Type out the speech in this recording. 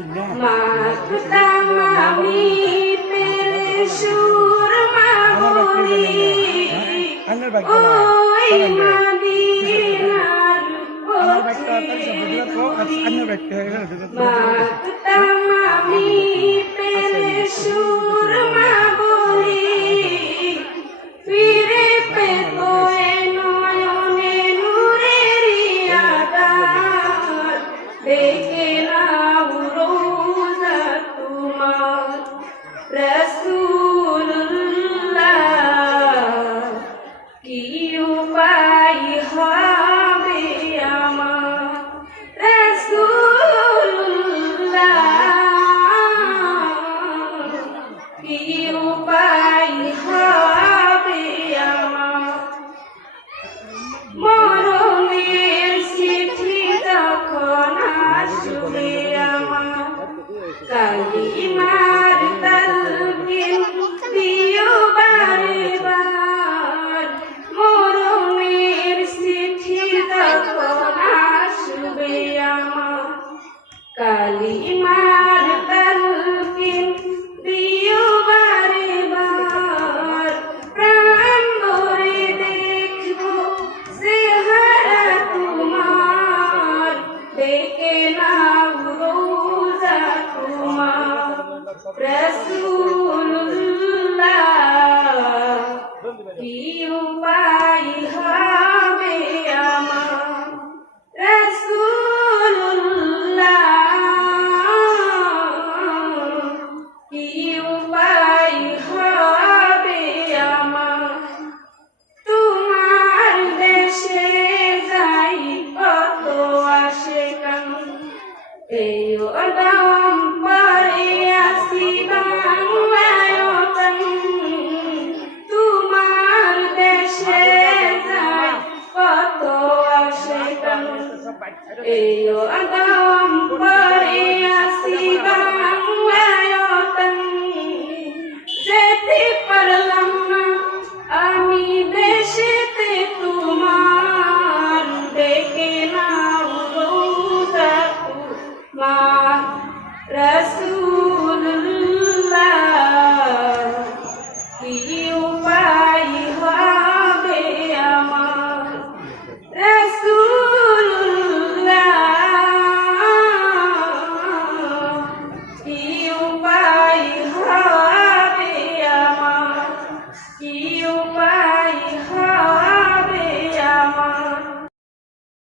মাখতাম আমি পেরেশুর মাগুরি ওই মদিনার মাখতাম আমি পেরেশুর মাগুরি ফিরে পেত এ নয়নে নূরের আধার দেখে নাও রোজা তোমার রাসূলুল্লাহ কি উপায় হবে আমার রাসূলুল্লাহ কি উপায় হবে আমার মরণের চিঠি যখন আসবে আমার কালিমার তালকিন দিও বারে বার মরণের চিঠি যখন আসবে আমার কালিমার তালকিন দিও বারে বার প্রাণ ভরে দেখবো চেহারা তোমার দেখে নাও রোজা তোমার রাসূলুল্লাহ কি উপায় হবে আমার রাসূলুল্লাহ কি উপায় হবে আমার তোমার দেশে যাই কত আশিকান এই ওদম পরে আসি বাংলায়তন তোমার দেশে যাই কত আশিকান এই ওদম পরে আসি বাংলায়তন যেতে পারলাম না আমি দেশেতে তোমার দেখে নাও রোজা তোমার রাসূলুল্লাহ কি উপায়